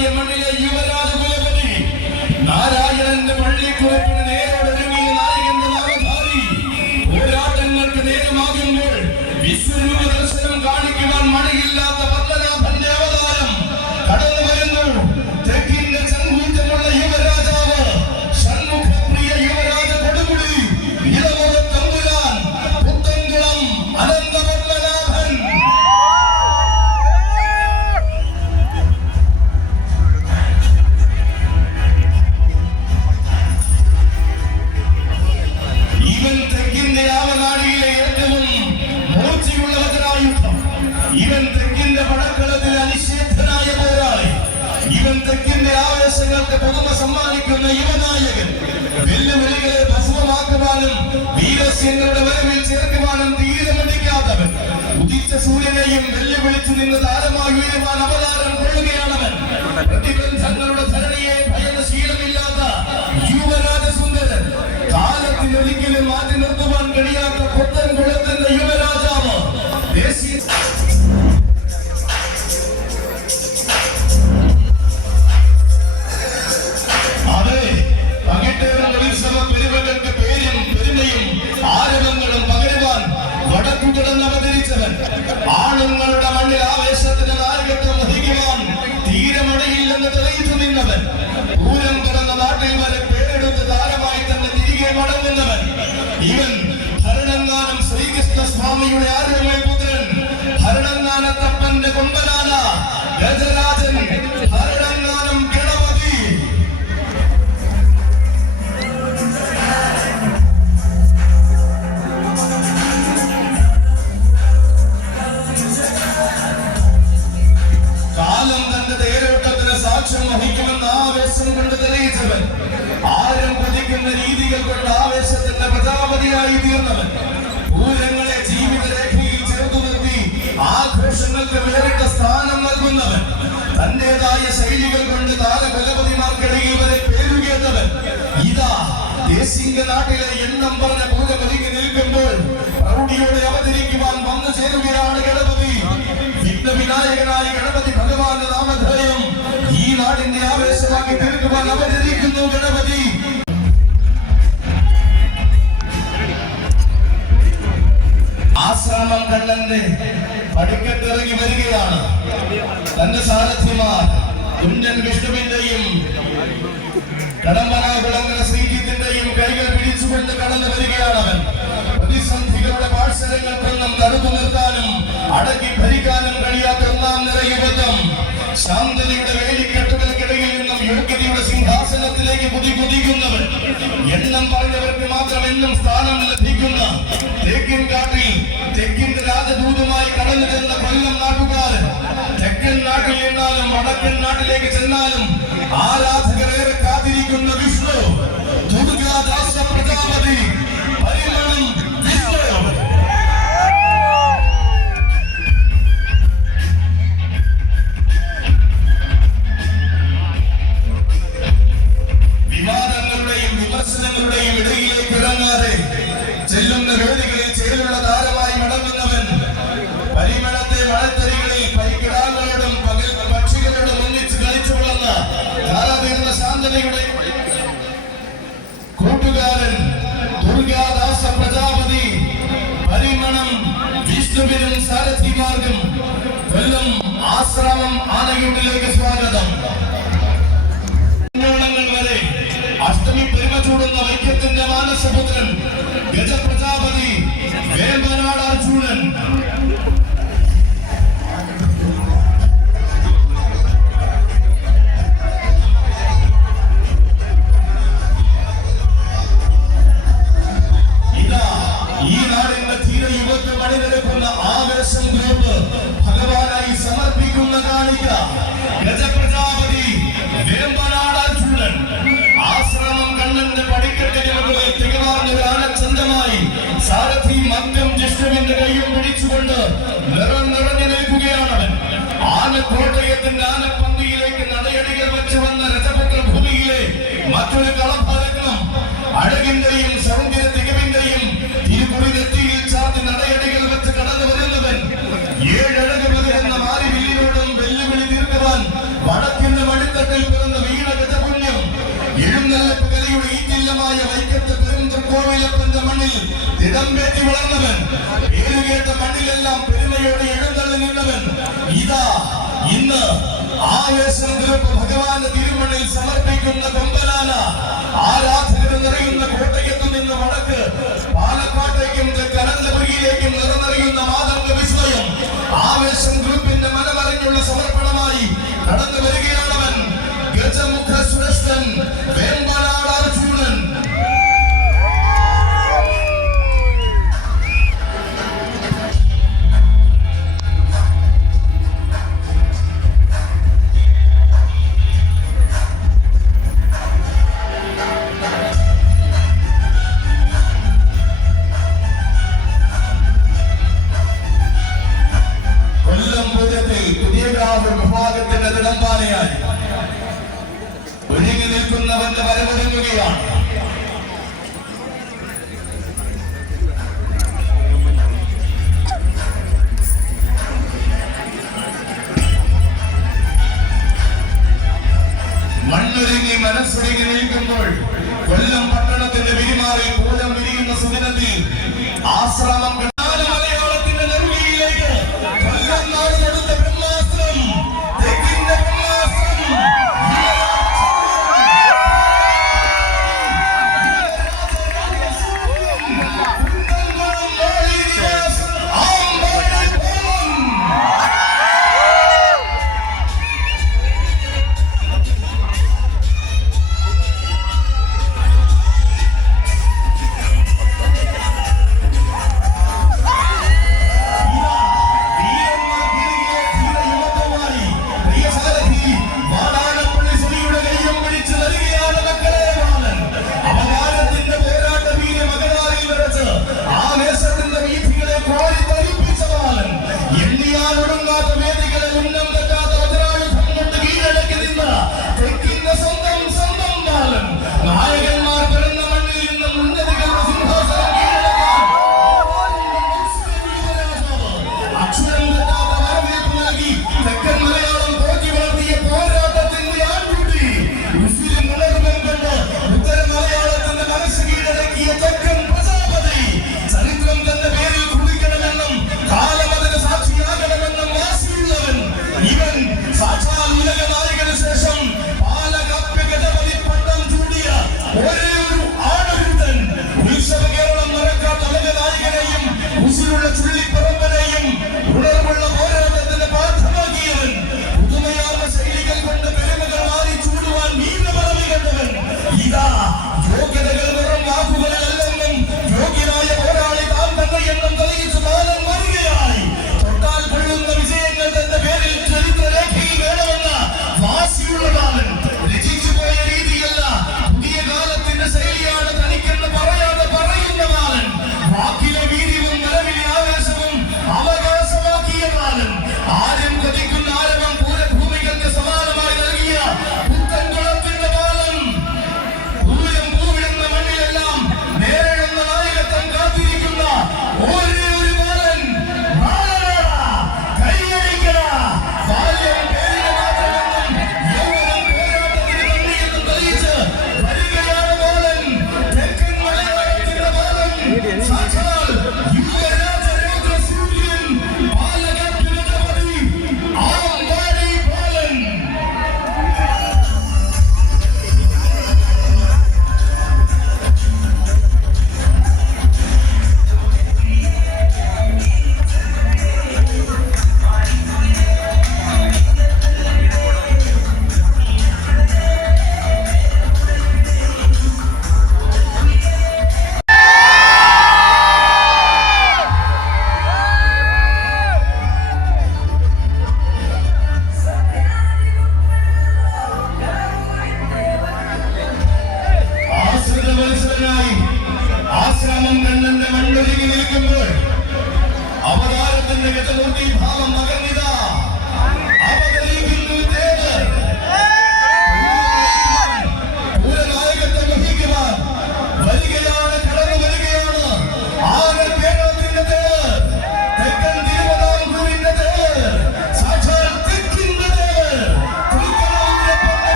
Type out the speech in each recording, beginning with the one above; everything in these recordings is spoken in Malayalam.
எம்எல்ஏ വീരസ്യങ്ങളുടെ വരവിൽ ചേർക്കുവാനും തീരമടിക്കാത്തവൻ ഉദിച്ച സൂര്യനെയും വെല്ലുവിളിച്ചു നിന്ന് താരമായി ഉയരുവാൻ അവതാരം കൊള്ളുകയാണവൻ. പ്രതിബന്ധങ്ങളുടെ ധരണിയെ ഭയന്ന ഇവൻ ഭരണങ്ങാനം ശ്രീകൃഷ്ണ സ്വാമിയുടെ ആരോഗ്യ പുത്രൻ? ഭരണങ്ങാനത്തപ്പന്റെ കൊമ്പനാന പ്രജാപതിയായി തീർന്നവൻ പൂരങ്ങളെ ജീവിതരേഖയിൽ ചേർത്തു നിർത്തി ആഘോഷങ്ങൾക്ക് വേറിട്ട സ്ഥാനം നൽകുന്നവൻ തന്റേതായ ശൈലികൾ കൊണ്ട് താരബലപതിമാർക്കിടയിൽ വരെ പേരുകേട്ടവൻ. ഇതാ ദേശിംഗ നാട്ടിലെ എണ്ണം പറഞ്ഞ പൂജ നിൽക്കുമ്പോൾ പ്രൗഢിയോടെ അവതരിക്കുവാൻ വന്നു ചേരുകയാണ് ഗണപതി. വിഘ്നവിനായകനായ ഗണപതി ഭഗവാന്റെ നാമധേയം ഈ നാടിന്റെ ആവേശമാക്കി തീർക്കുവാൻ അവതരിക്കുന്നു ഗണപതി. ആശ്രമം കണ്ണന്റെ പടിക്കെട്ടിറങ്ങി വരികയാണ്. തന്റെ സാരഥിമാർ കുഞ്ഞൻ വിഷ്ണുവിന്റെയും കടമ്പനാകുളങ്ങര ശ്രീജിത്തിന്റെയും കൈകൾ പിടിച്ചുകൊണ്ട് കടന്നു വരികയാണ് അവൻ. പ്രതിസന്ധികളുടെ പാഴ്സരങ്ങൾക്കൊന്നും തടുത്തു നിർത്താനും അടക്കി ഭരിക്കാനും കഴിയാത്ത ഒന്നാം നിര യുവത്വം. ശാന്തതയുടെ വേലിക്കെട്ടുകൾക്കിടയിൽ നിന്നും യോഗ്യതയുടെ സിംഹാസനത്തിലേക്ക് കുതി കുതിക്കുന്നവൻ. എണ്ണം പറഞ്ഞവർക്ക് മാത്രം എന്നും സ്ഥാനം ലഭിക്കുന്ന തേക്കിൻ വടക്കൻ നാട്ടിലേക്ക് ചെന്നാലും ആരാധകരേറെ കാത്തിരിക്കുന്ന വിഷ്ണു. ആശ്രമം ആനയൂട്ടിലേക്ക് സ്വാഗതം. വരെ അഷ്ടമി പെരുമ ചൂടുന്ന വൈദ്യത്തിന്റെ മാനസപുത്രൻ ഗജപ്രജാപതി വേമ്പനാട് അർജുനൻ. സാരഥി മദ്യം ജിഷ്ണുവിന്റെ കൈയും പിടിച്ചുകൊണ്ട് നിറം നിറഞ്ഞു നിൽക്കുകയാണ് ആന കോട്ടയത്തിന്റെ ആനപ്പന്തിയിലേക്ക് നടയടികൾ വെച്ച് വന്ന രജപുത്ര ഭൂമിയിലെ മറ്റൊരു കളഭാരക്കണം അഴകിന്റെയും എഴുന്നള്ളപ്പ് കലയുടെ ഈറ്റില്ലമായ വൈക്കത്ത് പെരുന്തക്കോവിലപ്പന്റെ മണ്ണിൽ തിടമ്പേറ്റി വളർന്നവൻ പേരുകേട്ട മണ്ണിലെല്ലാം പെരുമയോടെ എഴുന്നള്ളി നിന്നവൻ ഇതാ ഇന്ന് ആവേശം ഗ്രൂപ്പ് തിരുമണ്ണിൽ സമർപ്പിക്കുന്ന കൊമ്പനാന ആരാധകർ നിറയുന്ന കോട്ടയത്ത് നിന്ന് വടക്ക് പാലക്കാട്ടേക്കും തെക്ക് അനന്തപുരിയിലേക്കും നിറനിറയുന്ന മാതംഗ വിസ്മയം ആവേശം ഗ്രൂപ്പിന്റെ മനമറിഞ്ഞുള്ള സമർപ്പണമായി കടന്നു വരികയാണവൻ വിഭാഗത്തിന്റെ തിടമ്പാനയായി ഒരുങ്ങി നിൽക്കുന്നവന്റെ വരവൊരുങ്ങുകയാണ് മണ്ണൊരുങ്ങി മനസ്സൊരുങ്ങി നിൽക്കുമ്പോൾ കൊല്ലം പട്ടണത്തിന്റെ വിരിമാറിൽ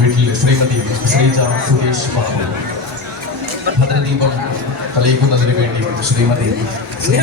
വീട്ടിലെ ശ്രീമതി ശ്രീജ സുരേഷ് ബാബു. ഭദ്രദീപം തെളിയിക്കുന്നതിന് വേണ്ടി ശ്രീമതി ശ്രീ